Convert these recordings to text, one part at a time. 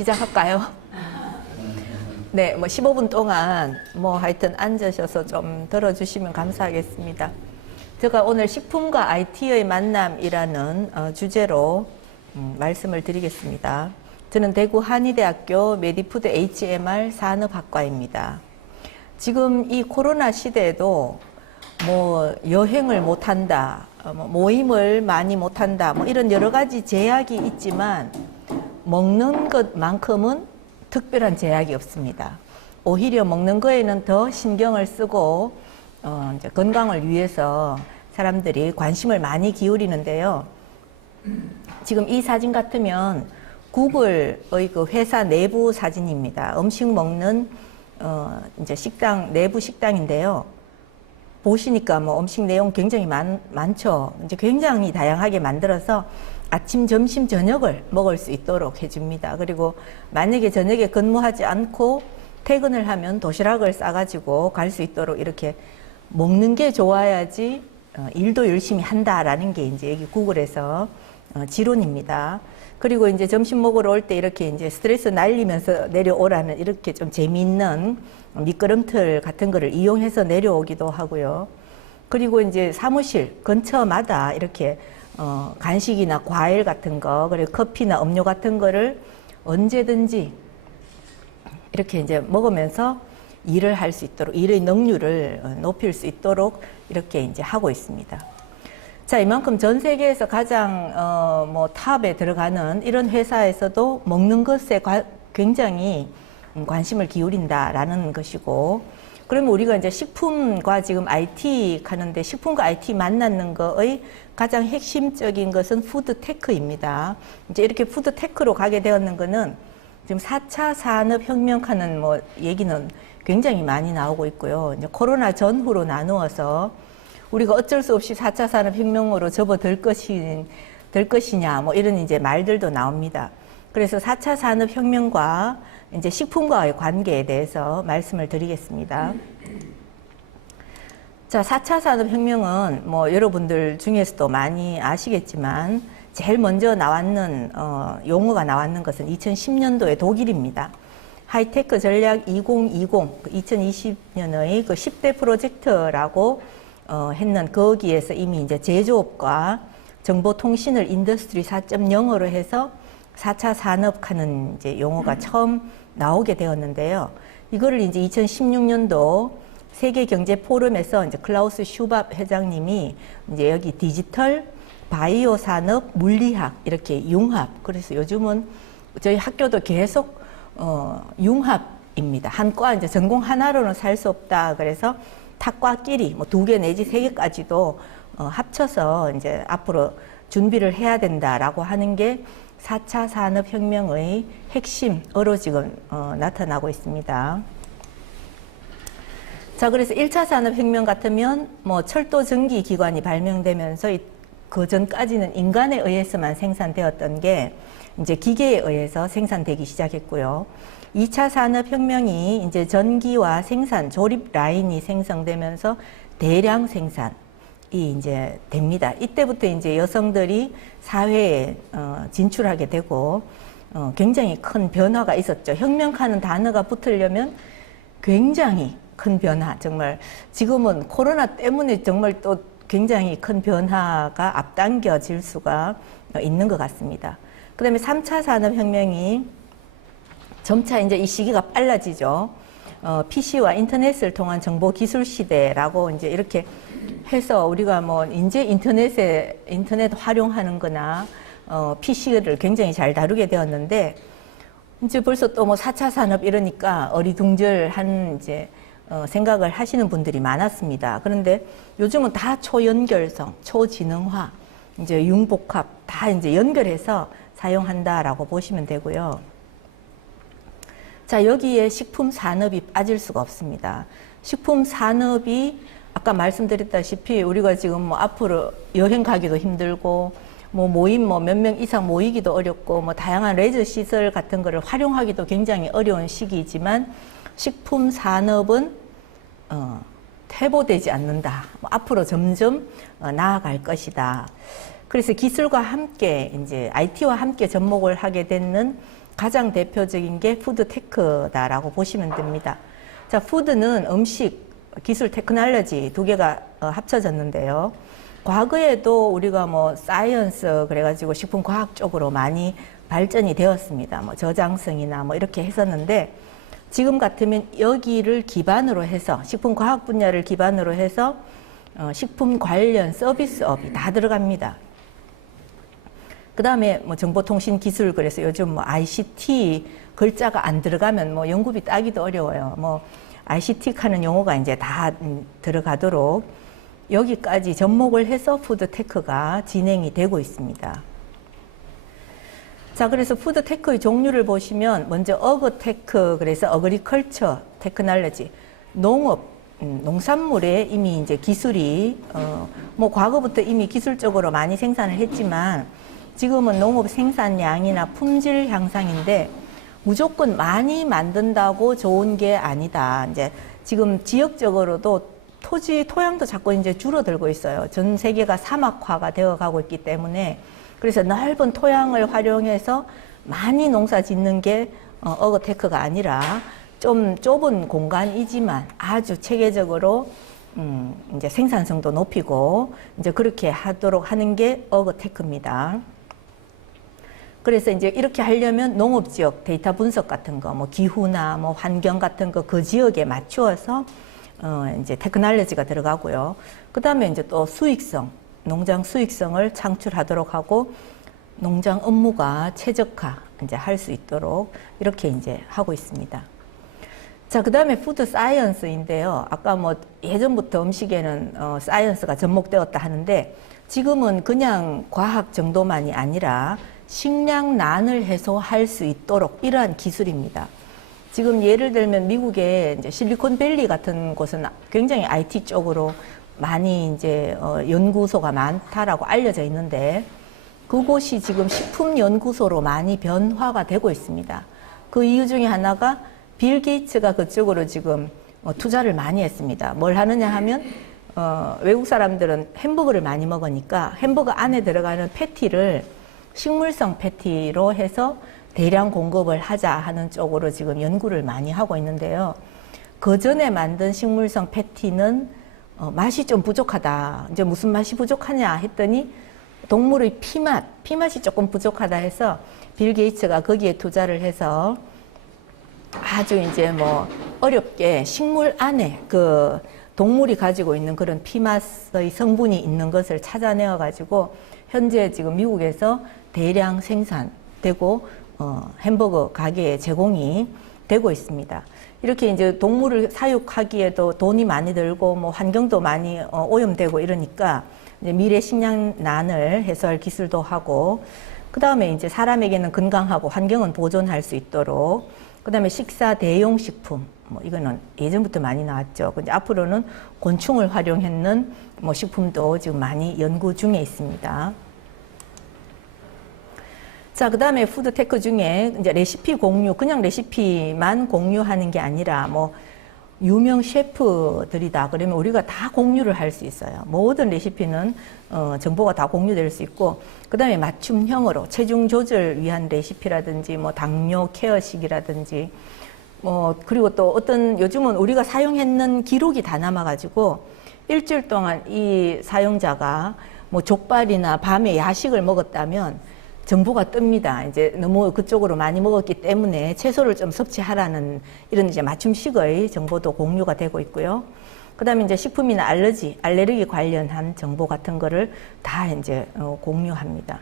시작할까요? 네, 뭐 15분 동안 뭐 하여튼 앉으셔서 좀 들어주시면 감사하겠습니다. 제가 오늘 식품과 IT의 만남이라는 어, 주제로 음, 말씀을 드리겠습니다. 저는 대구 한의대학교 메디푸드 HMR 산업학과입니다. 지금 이 코로나 시대에도 뭐 여행을 못 한다, 어, 뭐 모임을 많이 못 한다, 뭐 이런 여러 가지 제약이 있지만 먹는 것만큼은 특별한 제약이 없습니다. 오히려 먹는 거에는 더 신경을 쓰고 어, 건강을 위해서 사람들이 관심을 많이 기울이는데요. 지금 이 사진 같으면 구글의 그 회사 내부 사진입니다. 음식 먹는 어, 이제 식당 내부 식당인데요. 보시니까 뭐 음식 내용 굉장히 많, 많죠. 이제 굉장히 다양하게 만들어서 아침, 점심, 저녁을 먹을 수 있도록 해줍니다. 그리고 만약에 저녁에 근무하지 않고 퇴근을 하면 도시락을 싸가지고 갈 수 있도록 이렇게 먹는 게 좋아야지 어, 일도 열심히 한다라는 게 이제 여기 구글에서 어, 지론입니다. 그리고 이제 점심 먹으러 올 때 이렇게 이제 스트레스 날리면서 내려오라는 이렇게 좀 재미있는 미끄럼틀 같은 거를 이용해서 내려오기도 하고요. 그리고 이제 사무실 근처마다 이렇게 어, 간식이나 과일 같은 거, 그리고 커피나 음료 같은 거를 언제든지 이렇게 이제 먹으면서 일을 할 수 있도록, 일의 능률을 어, 높일 수 있도록 이렇게 이제 하고 있습니다. 자, 이만큼 전 세계에서 가장, 어, 뭐, 탑에 들어가는 이런 회사에서도 먹는 것에 과- 굉장히 음, 관심을 기울인다라는 것이고, 그러면 우리가 이제 식품과 지금 IT 가는데 식품과 IT 만나는 거의 가장 핵심적인 것은 푸드테크입니다. 이제 이렇게 푸드테크로 가게 되었는 거는 지금 4차 산업혁명 하는 뭐 얘기는 굉장히 많이 나오고 있고요. 이제 코로나 전후로 나누어서 우리가 어쩔 수 없이 4차 산업혁명으로 접어들 것이, 될 것이냐, 뭐 이런 이제 말들도 나옵니다. 그래서 4차 산업혁명과 이제 식품과의 관계에 대해서 말씀을 드리겠습니다. 자, 4차 산업혁명은 뭐 여러분들 중에서도 많이 아시겠지만 제일 먼저 나왔는, 어, 용어가 나왔는 것은 2010년도의 독일입니다. 하이테크 전략 2020, 2020년의 그 10대 프로젝트라고 어, 했는 거기에서 이미 이제 제조업과 정보통신을 인더스트리 4.0으로 해서 4차 산업하는 이제 용어가 처음 나오게 되었는데요. 이거를 이제 2016년도 세계 경제 포럼에서 이제 클라우스 슈밥 회장님이 이제 여기 디지털, 바이오 산업, 물리학 이렇게 융합. 그래서 요즘은 저희 학교도 계속 어, 융합입니다. 한과 이제 전공 하나로는 살 수 없다. 그래서 탁과끼리 뭐 두 개 내지 세 개까지도 어, 합쳐서 이제 앞으로 준비를 해야 된다라고 하는 게 4차 산업혁명의 핵심으로 지금 어, 나타나고 있습니다. 자, 그래서 1차 산업혁명 같으면 뭐 철도 전기 기관이 발명되면서 그 전까지는 인간에 의해서만 생산되었던 게 이제 기계에 의해서 생산되기 시작했고요. 2차 산업혁명이 이제 전기와 생산, 조립 라인이 생성되면서 대량 생산 이 이제 됩니다. 이때부터 이제 여성들이 사회에 어, 진출하게 되고 어, 굉장히 큰 변화가 있었죠. 혁명하는 단어가 붙으려면 굉장히 큰 변화, 정말 지금은 코로나 때문에 정말 또 굉장히 큰 변화가 앞당겨질 수가 있는 것 같습니다. 그 다음에 3차 산업혁명이 점차 이제 이 시기가 빨라지죠. 어, PC와 인터넷을 통한 정보 기술 시대라고 이제 이렇게 해서 우리가 뭐 이제 인터넷에 인터넷 활용하는 거나 어, PC를 굉장히 잘 다루게 되었는데 이제 벌써 또 뭐 4차 산업 이러니까 어리둥절한 이제 어, 생각을 하시는 분들이 많았습니다. 그런데 요즘은 다 초연결성, 초지능화, 이제 융복합 다 이제 연결해서 사용한다라고 보시면 되고요. 자, 여기에 식품 산업이 빠질 수가 없습니다. 식품 산업이 아까 말씀드렸다시피 우리가 지금 뭐 앞으로 여행 가기도 힘들고 뭐 모임 뭐 몇 명 이상 모이기도 어렵고 뭐 다양한 레저 시설 같은 거를 활용하기도 굉장히 어려운 시기이지만 식품 산업은 어, 퇴보되지 않는다. 뭐 앞으로 점점 어, 나아갈 것이다. 그래서 기술과 함께 이제 IT와 함께 접목을 하게 되는 가장 대표적인 게 푸드 테크다라고 보시면 됩니다. 자, 푸드는 음식, 기술, 테크놀로지 두 개가 어, 합쳐졌는데요. 과거에도 우리가 뭐 사이언스 그래가지고 식품 과학 쪽으로 많이 발전이 되었습니다. 뭐 저장성이나 뭐 이렇게 했었는데 지금 같으면 여기를 기반으로 해서 식품 과학 분야를 기반으로 해서 어, 식품 관련 서비스업이 다 들어갑니다. 그 다음에 뭐 정보통신 기술 그래서 요즘 뭐 ICT 글자가 안 들어가면 뭐 연구비 따기도 어려워요. 뭐 ICT 하는 용어가 이제 다 음, 들어가도록 여기까지 접목을 해서 푸드테크가 진행이 되고 있습니다. 자, 그래서 푸드테크의 종류를 보시면 먼저 어그테크, 그래서 어그리컬처 테크놀로지, 농업, 음, 농산물에 이미 이제 기술이 어, 뭐 과거부터 이미 기술적으로 많이 생산을 했지만 지금은 농업 생산량이나 품질 향상인데 무조건 많이 만든다고 좋은 게 아니다. 이제 지금 지역적으로도 토지 토양도 자꾸 이제 줄어들고 있어요. 전 세계가 사막화가 되어 가고 있기 때문에 그래서 넓은 토양을 활용해서 많이 농사 짓는 게 어, 어거테크가 아니라 좀 좁은 공간이지만 아주 체계적으로 음, 이제 생산성도 높이고 이제 그렇게 하도록 하는 게 어거테크입니다. 그래서 이제 이렇게 하려면 농업 지역 데이터 분석 같은 거, 뭐 기후나 뭐 환경 같은 거 그 지역에 맞추어서 어 이제 테크놀로지가 들어가고요. 그 다음에 이제 또 수익성, 농장 수익성을 창출하도록 하고 농장 업무가 최적화 이제 할 수 있도록 이렇게 이제 하고 있습니다. 자, 그 다음에 푸드 사이언스인데요. 아까 뭐 예전부터 음식에는 어, 사이언스가 접목되었다 하는데 지금은 그냥 과학 정도만이 아니라 식량난을 해소할 수 있도록 이러한 기술입니다. 지금 예를 들면 미국의 이제 실리콘밸리 같은 곳은 굉장히 IT 쪽으로 많이 이제 어, 연구소가 많다라고 알려져 있는데 그곳이 지금 식품 연구소로 많이 변화가 되고 있습니다. 그 이유 중에 하나가 빌 게이츠가 그쪽으로 지금 어, 투자를 많이 했습니다. 뭘 하느냐 하면 어, 외국 사람들은 햄버거를 많이 먹으니까 햄버거 안에 들어가는 패티를 식물성 패티로 해서 대량 공급을 하자 하는 쪽으로 지금 연구를 많이 하고 있는데요. 그 전에 만든 식물성 패티는 어, 맛이 좀 부족하다. 이제 무슨 맛이 부족하냐 했더니 동물의 피맛, 피맛이 조금 부족하다 해서 빌 게이츠가 거기에 투자를 해서 아주 이제 뭐 어렵게 식물 안에 그 동물이 가지고 있는 그런 피맛의 성분이 있는 것을 찾아내어 가지고 현재 지금 미국에서 대량 생산되고 어, 햄버거 가게에 제공이 되고 있습니다. 이렇게 이제 동물을 사육하기에도 돈이 많이 들고 뭐 환경도 많이 어, 오염되고 이러니까 이제 미래 식량난을 해소할 기술도 하고 그 다음에 이제 사람에게는 건강하고 환경은 보존할 수 있도록 그 다음에 식사 대용 식품 뭐 이거는 예전부터 많이 나왔죠. 근데 앞으로는 곤충을 활용했는 뭐 식품도 지금 많이 연구 중에 있습니다. 자, 그 다음에 푸드테크 중에 이제 레시피 공유, 그냥 레시피만 공유하는 게 아니라 뭐 유명 셰프들이다. 그러면 우리가 다 공유를 할 수 있어요. 모든 레시피는 어, 정보가 다 공유될 수 있고, 그 다음에 맞춤형으로 체중 조절 위한 레시피라든지, 뭐 당뇨 케어식이라든지, 뭐 그리고 또 어떤 요즘은 우리가 사용했는 기록이 다 남아 가지고 일주일 동안 이 사용자가 뭐 족발이나 밤에 야식을 먹었다면 정보가 뜹니다. 이제 너무 그쪽으로 많이 먹었기 때문에 채소를 좀 섭취하라는 이런 이제 맞춤식의 정보도 공유가 되고 있고요. 그 다음에 이제 식품이나 알러지, 알레르기 관련한 정보 같은 거를 다 이제 어, 공유합니다.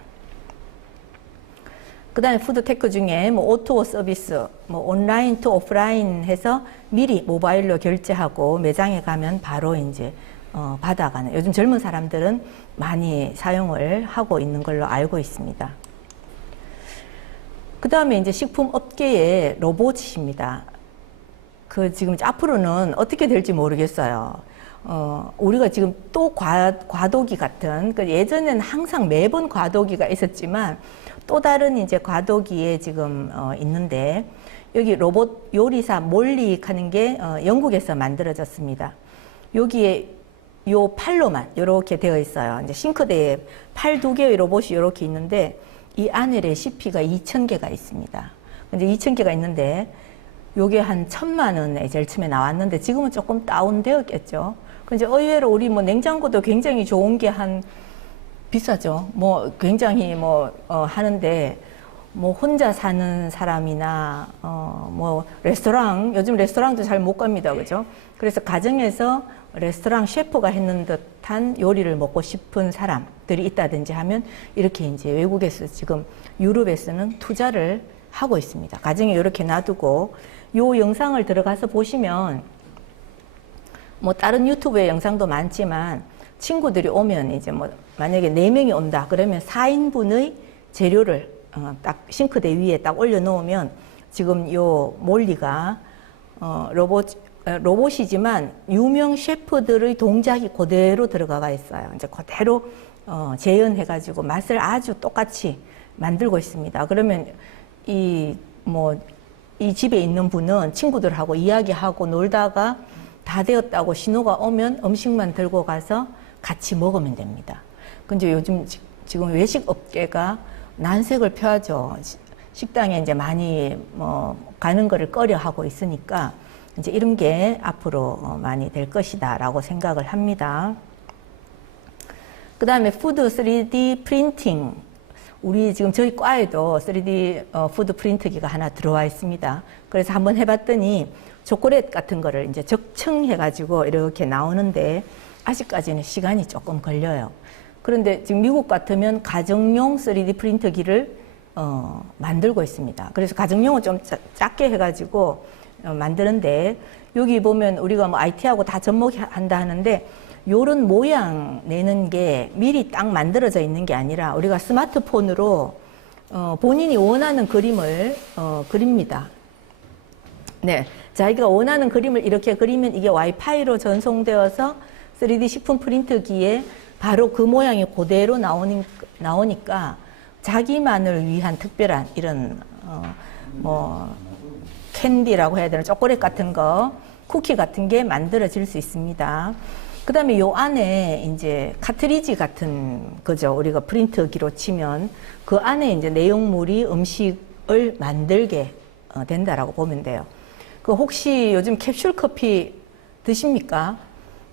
그 다음에 푸드테크 중에 뭐 오토 서비스, 뭐 온라인 투 오프라인 해서 미리 모바일로 결제하고 매장에 가면 바로 이제 어, 받아가는 요즘 젊은 사람들은 많이 사용을 하고 있는 걸로 알고 있습니다. 그 다음에 이제 식품 업계의 로봇입니다. 그 지금 앞으로는 어떻게 될지 모르겠어요. 어, 우리가 지금 또 과, 과도기 같은, 그 예전에는 항상 매번 과도기가 있었지만 또 다른 이제 과도기에 지금 어, 있는데 여기 로봇 요리사 몰릭 하는 게 어, 영국에서 만들어졌습니다. 여기에 요 팔로만 이렇게 되어 있어요. 이제 싱크대에 팔 두 개의 로봇이 이렇게 있는데 이 안에 레시피가 2,000개가 있습니다. 이제 2천 개가 있는데 요게 한 천만 원에 제일 처음에 나왔는데 지금은 조금 다운되었겠죠. 근데 의외로 우리 뭐 냉장고도 굉장히 좋은 게 한 비싸죠. 뭐 굉장히 뭐 어, 하는데 뭐 혼자 사는 사람이나 어, 뭐 레스토랑 요즘 레스토랑도 잘 못 갑니다, 그죠? 그래서 가정에서 레스토랑 셰프가 했는 듯한 요리를 먹고 싶은 사람들이 있다든지 하면 이렇게 이제 외국에서 지금 유럽에서는 투자를 하고 있습니다. 가정에 이렇게 놔두고 요 영상을 들어가서 보시면 뭐 다른 유튜브의 영상도 많지만 친구들이 오면 이제 뭐 만약에 네명이 온다 그러면 4인분의 재료를 어, 딱 싱크대 위에 딱 올려 놓으면 지금 요 몰리가 어, 로봇 어, 로봇이지만 유명 셰프들의 동작이 그대로 들어가 있어요. 이제 그대로 어, 재현해 가지고 맛을 아주 똑같이 만들고 있습니다. 그러면 이 뭐 이 집에 있는 분은 친구들하고 이야기하고 놀다가 다 되었다고 신호가 오면 음식만 들고 가서 같이 먹으면 됩니다. 근데 요즘 지- 지금 외식 업계가 난색을 펴죠. 시- 식당에 이제 많이 뭐 가는 거를 꺼려 하고 있으니까 이제 이런 게 앞으로 어, 많이 될 것이다라고 생각을 합니다. 그 다음에 푸드 3D 프린팅. 우리 지금 저희 과에도 3D 어, 푸드 프린트기가 하나 들어와 있습니다. 그래서 한번 해봤더니 초콜릿 같은 거를 이제 적층해가지고 이렇게 나오는데 아직까지는 시간이 조금 걸려요. 그런데 지금 미국 같으면 가정용 3D 프린터기를 어, 만들고 있습니다. 그래서 가정용은 좀 짜- 작게 해가지고 어, 만드는데 여기 보면 우리가 뭐 IT하고 다 접목한다 하는데 요런 모양 내는 게 미리 딱 만들어져 있는 게 아니라 우리가 스마트폰으로 어, 본인이 원하는 그림을 어, 그립니다. 네. 자기가 원하는 그림을 이렇게 그리면 이게 와이파이로 전송되어서 3D 식품 프린터기에 바로 그 모양이 그대로 나오니, 나오니까 자기만을 위한 특별한 이런 어, 뭐 캔디라고 해야 되나 초콜릿 같은 거 쿠키 같은 게 만들어질 수 있습니다. 그 다음에 요 안에 이제 카트리지 같은 거죠. 우리가 프린트기로 치면 그 안에 이제 내용물이 음식을 만들게 어, 된다라고 보면 돼요. 그 혹시 요즘 캡슐 커피 드십니까?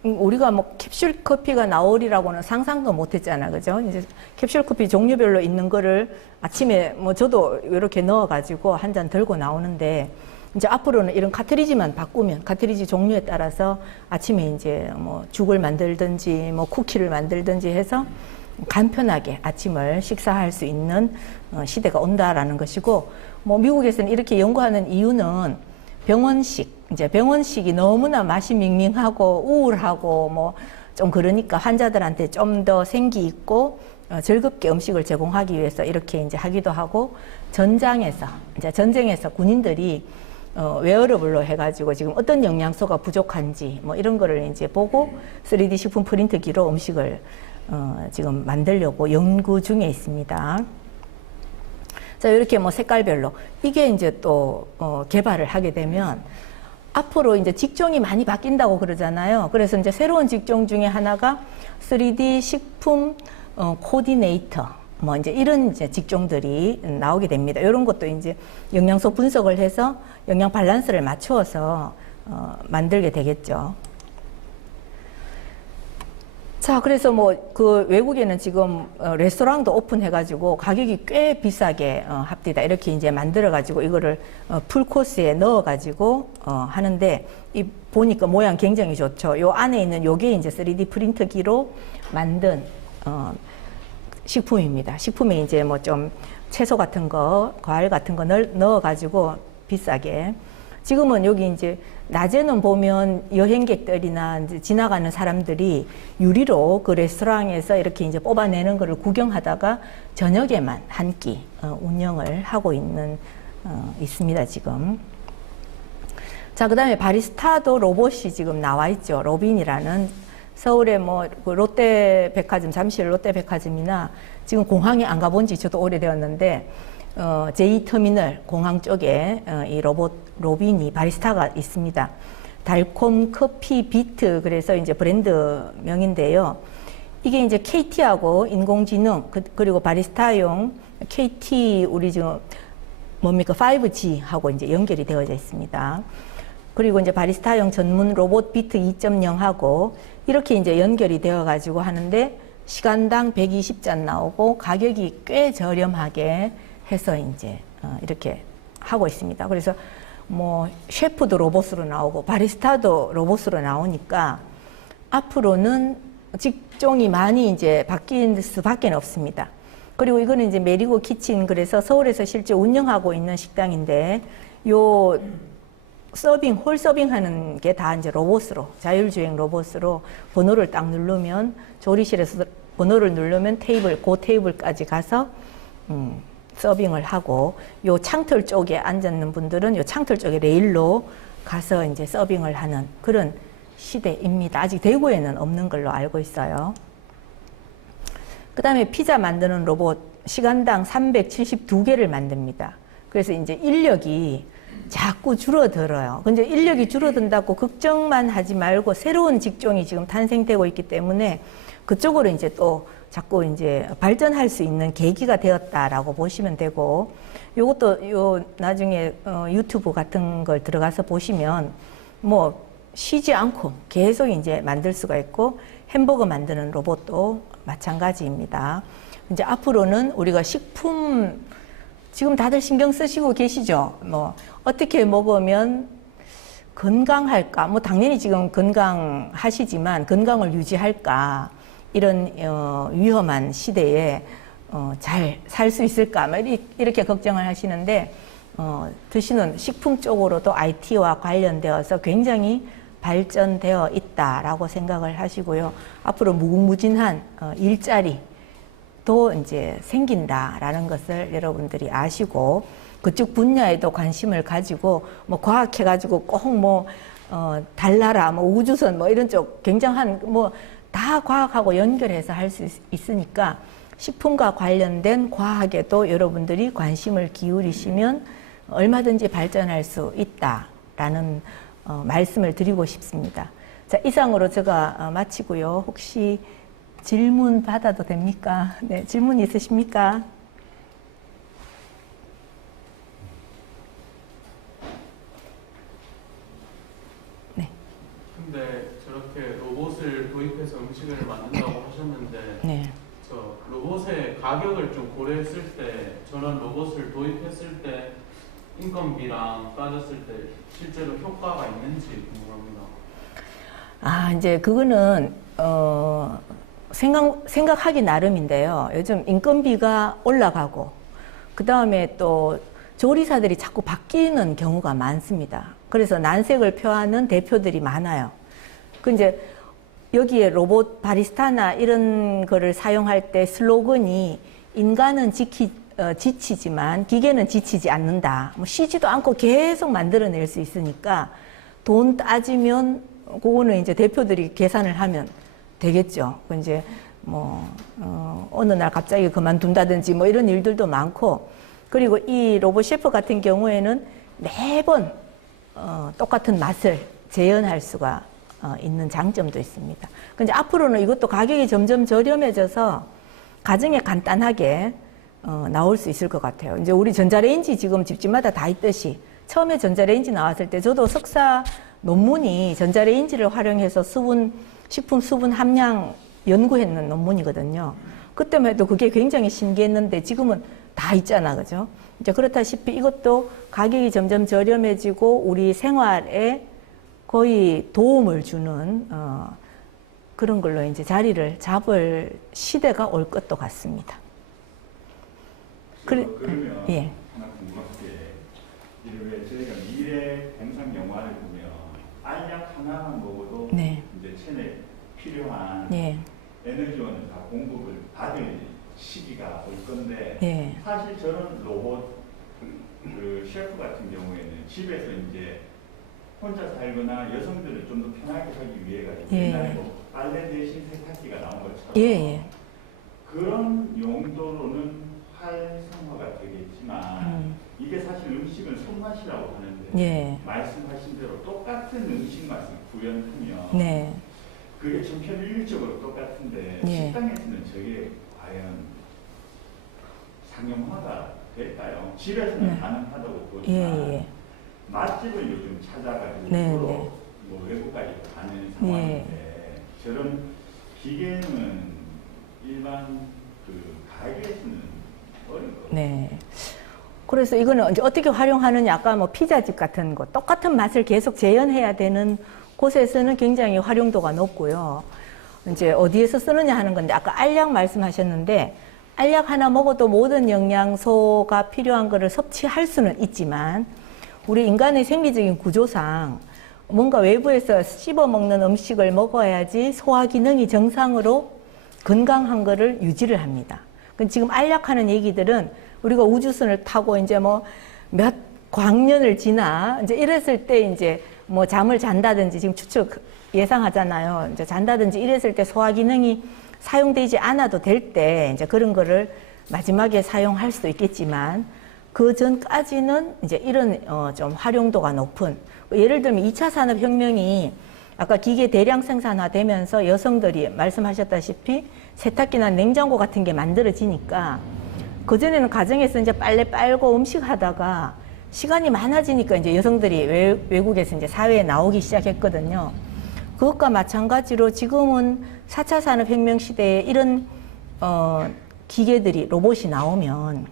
음, 우리가 뭐 캡슐 커피가 나오리라고는 상상도 못 했잖아, 그죠? 이제 캡슐 커피 종류별로 있는 거를 아침에 뭐 저도 이렇게 넣어가지고 한 잔 들고 나오는데 이제 앞으로는 이런 카트리지만 바꾸면 카트리지 종류에 따라서 아침에 이제 뭐 죽을 만들든지 뭐 쿠키를 만들든지 해서 간편하게 아침을 식사할 수 있는 어, 시대가 온다라는 것이고 뭐 미국에서는 이렇게 연구하는 이유는 병원식. 이제 병원식이 너무나 맛이 밍밍하고 우울하고 뭐 좀 그러니까 환자들한테 좀 더 생기 있고 어, 즐겁게 음식을 제공하기 위해서 이렇게 이제 하기도 하고 전장에서 이제 전쟁에서 군인들이 어, 웨어러블로 해가지고 지금 어떤 영양소가 부족한지 뭐 이런 거를 이제 보고 3D 식품 프린트기로 음식을 어, 지금 만들려고 연구 중에 있습니다. 자, 이렇게 뭐 색깔별로. 이게 이제 또, 어, 개발을 하게 되면 앞으로 이제 직종이 많이 바뀐다고 그러잖아요. 그래서 이제 새로운 직종 중에 하나가 3D 식품 어, 코디네이터. 뭐 이제 이런 이제 직종들이 나오게 됩니다. 이런 것도 이제 영양소 분석을 해서 영양 밸런스를 맞추어서 어, 만들게 되겠죠. 자, 그래서 뭐 그 외국에는 지금 어, 레스토랑도 오픈해가지고 가격이 꽤 비싸게 어, 합디다. 이렇게 이제 만들어가지고 이거를 어, 풀 코스에 넣어가지고 어, 하는데 이 보니까 모양 굉장히 좋죠. 요 안에 있는 요게 이제 3D 프린터기로 만든 어, 식품입니다. 식품에 이제 뭐 좀 채소 같은 거, 과일 같은 거 넣- 넣어 가지고 비싸게. 지금은 여기 이제 낮에는 보면 여행객들이나 이제 지나가는 사람들이 유리로 그 레스토랑에서 이렇게 이제 뽑아내는 거를 구경하다가 저녁에만 한끼 어, 운영을 하고 있는 어, 있습니다 지금. 자, 그 다음에 바리스타도 로봇이 지금 나와 있죠. 로빈이라는 서울의 뭐그 롯데 백화점, 잠실 롯데 백화점이나 지금 공항에 안 가본 지 저도 오래되었는데, 어, 제2터미널 공항 쪽에 어, 이 로봇, 로빈이 바리스타가 있습니다. 달콤 커피 비트, 그래서 이제 브랜드 명인데요. 이게 이제 KT하고 인공지능, 그, 그리고 바리스타용 KT 우리 지금 뭡니까 5G하고 이제 연결이 되어져 있습니다. 그리고 이제 바리스타용 전문 로봇 비트 2.0하고 이렇게 이제 연결이 되어 가지고 하는데 시간당 120잔 나오고 가격이 꽤 저렴하게 해서 이제 어, 이렇게 하고 있습니다. 그래서 뭐 셰프도 로봇으로 나오고 바리스타도 로봇으로 나오니까 앞으로는 직종이 많이 이제 바뀔 수밖에 없습니다. 그리고 이거는 이제 메리고 키친 그래서 서울에서 실제 운영하고 있는 식당인데 요 서빙 홀 서빙 하는 게 다 이제 로봇으로 자율주행 로봇으로 번호를 딱 누르면 조리실에서 번호를 누르면 테이블 그 테이블까지 가서 음, 서빙을 하고 요 창틀 쪽에 앉아 있는 분들은 요 창틀 쪽에 레일로 가서 이제 서빙을 하는 그런 시대입니다. 아직 대구에는 없는 걸로 알고 있어요. 그 다음에 피자 만드는 로봇 시간당 372개를 만듭니다. 그래서 이제 인력이 자꾸 줄어들어요. 근데 인력이 줄어든다고 걱정만 하지 말고 새로운 직종이 지금 탄생되고 있기 때문에 그쪽으로 이제 또 자꾸 이제 발전할 수 있는 계기가 되었다라고 보시면 되고 요것도 요 나중에 어 유튜브 같은 걸 들어가서 보시면 뭐 쉬지 않고 계속 이제 만들 수가 있고 햄버거 만드는 로봇도 마찬가지입니다. 이제 앞으로는 우리가 식품 지금 다들 신경 쓰시고 계시죠? 뭐 어떻게 먹으면 건강할까? 뭐 당연히 지금 건강하시지만 건강을 유지할까? 이런 어, 위험한 시대에 어, 잘 살 수 있을까? 뭐 이렇게 걱정을 하시는데 어, 드시는 식품 쪽으로도 IT와 관련되어서 굉장히 발전되어 있다라고 생각을 하시고요. 앞으로 무궁무진한 어, 일자리 도 이제 생긴다라는 것을 여러분들이 아시고 그쪽 분야에도 관심을 가지고 뭐 과학해 가지고 꼭뭐 어, 달나라 뭐 우주선 뭐 이런 쪽 굉장한 뭐 다 과학하고 연결해서 할 수 있으니까 식품과 관련된 과학에도 여러분들이 관심을 기울이시면 얼마든지 발전할 수 있다라는 어, 말씀을 드리고 싶습니다. 자 이상으로 제가 어, 마치고요. 혹시 질문 받아도 됩니까? 네, 질문 있으십니까? 네, 근데 저렇게 로봇을 도입해서 음식을 만든다고 하셨는데 네. 저 로봇의 가격을 좀 고려했을 때 저런 로봇을 도입했을 때 인건비랑 따졌을 때 실제로 효과가 있는지 궁금합니다. 아, 이제 그거는, 어, 생각, 생각하기 나름인데요. 요즘 인건비가 올라가고, 그 다음에 또 조리사들이 자꾸 바뀌는 경우가 많습니다. 그래서 난색을 표하는 대표들이 많아요. 그 이제 여기에 로봇 바리스타나 이런 거를 사용할 때 슬로건이 인간은 지키, 어, 지치지만 기계는 지치지 않는다. 뭐 쉬지도 않고 계속 만들어낼 수 있으니까 돈 따지면 그거는 이제 대표들이 계산을 하면 되겠죠. 그 이제 뭐 어, 어느 날 갑자기 그만둔다든지 뭐 이런 일들도 많고 그리고 이 로봇 셰프 같은 경우에는 매번 어, 똑같은 맛을 재현할 수가 어, 있는 장점도 있습니다. 근데 앞으로는 이것도 가격이 점점 저렴해져서 가정에 간단하게 어, 나올 수 있을 것 같아요. 이제 우리 전자레인지 지금 집집마다 다 있듯이 처음에 전자레인지 나왔을 때 저도 석사 논문이 전자레인지를 활용해서 수분, 식품 수분 함량 연구했는 논문이거든요. 그때만 해도 그게 굉장히 신기했는데 지금은 다 있잖아, 그죠? 이제 그렇다시피 이것도 가격이 점점 저렴해지고 우리 생활에 거의 도움을 주는 어, 그런 걸로 이제 자리를 잡을 시대가 올 것도 같습니다. 그래- 그러면 예. 하나 궁금한 게 이왜 저희가 미래 공상 영화를 보면 알약 하나만 먹어도 네. 이제 체내 필요한 예, 에너지원을 다 공급을 받을 시기가 올 건데 예, 사실 저런 로봇 그 셰프 같은 경우에는 집에서 이제 혼자 살거나 여성들을 좀 더 편하게 하기 위해 가지고 예. 옛날에 뭐 빨래 대신 세탁기가 나온 것처럼 예, 예. 그런 용도로는 활성화가 되겠지만 음, 이게 사실 음식은 손맛이라고 하는데 예, 말씀하신 대로 똑같은 음식 맛을 구현하면 네, 그게 천편일률적으로 똑같은데 예. 식당에서는 저게 과연 상용화가 될까요? 집에서는 네. 가능하다고 예, 보지만 예. 맛집을 요즘 찾아가지고 네, 네. 뭐 외국까지 가는 예. 상황인데 저런 기계는 일반 그 가게에서는. 네. 그래서 이거는 이제 어떻게 활용하느냐. 아까 뭐 피자집 같은 거 똑같은 맛을 계속 재현해야 되는 곳에서는 굉장히 활용도가 높고요. 이제 어디에서 쓰느냐 하는 건데 아까 알약 말씀하셨는데 알약 하나 먹어도 모든 영양소가 필요한 거를 섭취할 수는 있지만 우리 인간의 생리적인 구조상 뭔가 외부에서 씹어 먹는 음식을 먹어야지 소화 기능이 정상으로 건강한 거를 유지를 합니다. 그 지금 알약하는 얘기들은 우리가 우주선을 타고 이제 뭐 몇 광년을 지나 이제 이랬을 때 이제 뭐 잠을 잔다든지 지금 추측 예상하잖아요. 이제 잔다든지 이랬을 때 소화 기능이 사용되지 않아도 될 때 이제 그런 거를 마지막에 사용할 수도 있겠지만 그 전까지는 이제 이런 어 좀 활용도가 높은 예를 들면 2차 산업 혁명이 아까 기계 대량 생산화되면서 여성들이 말씀하셨다시피 세탁기나 냉장고 같은 게 만들어지니까 그전에는 가정에서 이제 빨래 빨고 음식 하다가 시간이 많아지니까 이제 여성들이 외, 외국에서 이제 사회에 나오기 시작했거든요. 그것과 마찬가지로 지금은 4차 산업혁명 시대에 이런 어, 기계들이 로봇이 나오면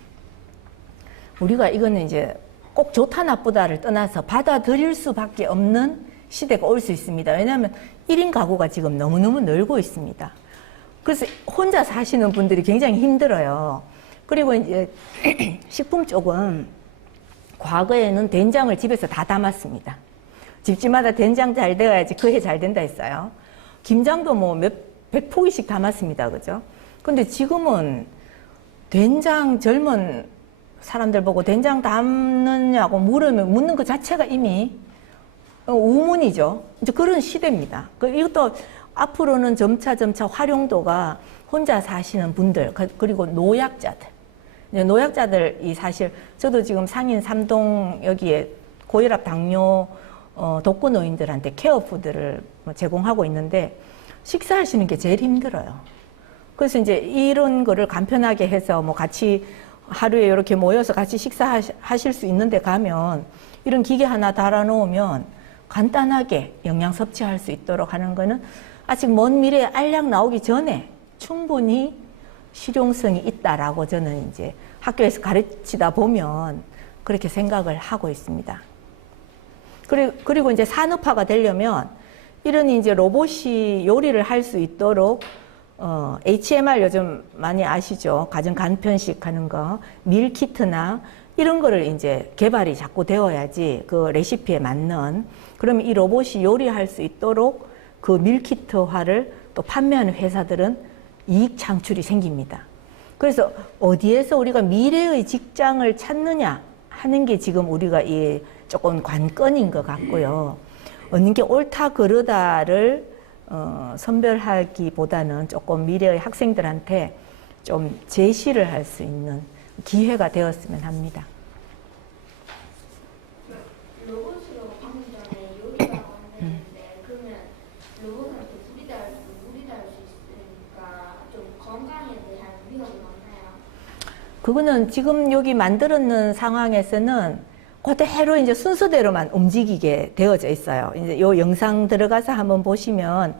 우리가 이거는 이제 꼭 좋다 나쁘다를 떠나서 받아들일 수밖에 없는 시대가 올 수 있습니다. 왜냐하면 1인 가구가 지금 너무너무 늘고 있습니다. 그래서 혼자 사시는 분들이 굉장히 힘들어요. 그리고 이제 식품 쪽은 과거에는 된장을 집에서 다 담았습니다. 집집마다 된장 잘 되어야지 그 해 잘 된다 했어요. 김장도 뭐 몇 백 포기씩 담았습니다. 그죠? 근데 지금은 된장 젊은 사람들 보고 된장 담느냐고 물으면 묻는 그 자체가 이미 어, 우문이죠. 이제 그런 시대입니다. 그 이것도 앞으로는 점차 점차 활용도가 혼자 사시는 분들 그- 그리고 노약자들 노약자들이 사실 저도 지금 상인 삼동 여기에 고혈압 당뇨 어, 독거 노인들한테 케어 푸드를 뭐 제공하고 있는데 식사하시는 게 제일 힘들어요. 그래서 이제 이런 거를 간편하게 해서 뭐 같이 하루에 이렇게 모여서 같이 식사하실 수 있는데 가면 이런 기계 하나 달아놓으면 간단하게 영양 섭취할 수 있도록 하는 거는 아직 먼 미래에 알약 나오기 전에 충분히 실용성이 있다라고 저는 이제 학교에서 가르치다 보면 그렇게 생각을 하고 있습니다. 그리고, 이제 산업화가 되려면 이런 이제 로봇이 요리를 할 수 있도록 어, HMR 요즘 많이 아시죠? 가정 간편식 하는 거, 밀키트나 이런 거를 이제 개발이 자꾸 되어야지 그 레시피에 맞는 그러면 이 로봇이 요리할 수 있도록 그 밀키트화를 또 판매하는 회사들은 이익 창출이 생깁니다. 그래서 어디에서 우리가 미래의 직장을 찾느냐 하는 게 지금 우리가 이 조금 관건인 것 같고요. 어느 게 옳다 그르다를 어, 선별하기보다는 조금 미래의 학생들한테 좀 제시를 할 수 있는 기회가 되었으면 합니다. 로봇으로 방금 전에 요리라고 했는데 그러면 로봇한테 불이 닿을 수, 물이 닿을 수 있으니까 좀 건강에 대한 위험이 없나요? 그거는 지금 여기 만들었는 상황에서는 그대로 이제 순서대로만 움직이게 되어져 있어요. 이제 요 영상 들어가서 한번 보시면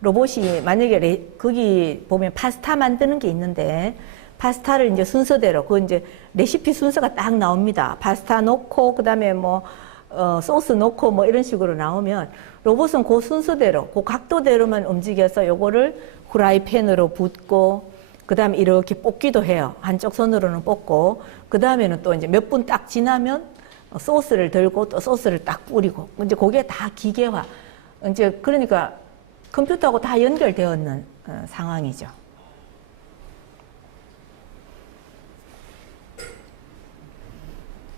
로봇이 만약에 레, 거기 보면 파스타 만드는 게 있는데 파스타를 이제 순서대로 그 이제 레시피 순서가 딱 나옵니다. 파스타 넣고 그다음에 뭐 어, 소스 넣고 뭐 이런 식으로 나오면 로봇은 그 순서대로 그 각도대로만 움직여서 요거를 후라이팬으로 붓고 그 다음에 이렇게 뽑기도 해요. 한쪽 손으로는 뽑고 그 다음에는 또 이제 몇 분 딱 지나면 소스를 들고 또 소스를 딱 뿌리고 이제 그게 다 기계화. 이제 그러니까 컴퓨터하고 다 연결되어 있는 어, 상황이죠.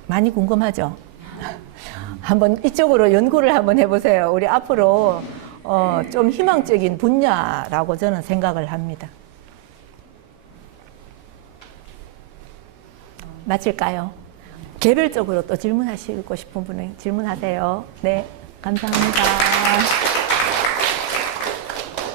많이 궁금하죠? 한번 이쪽으로 연구를 한번 해보세요. 우리 앞으로 어, 좀 희망적인 분야라고 저는 생각을 합니다. 마칠까요? 개별적으로 또 질문하시고 싶은 분은 질문하세요. 네, 감사합니다.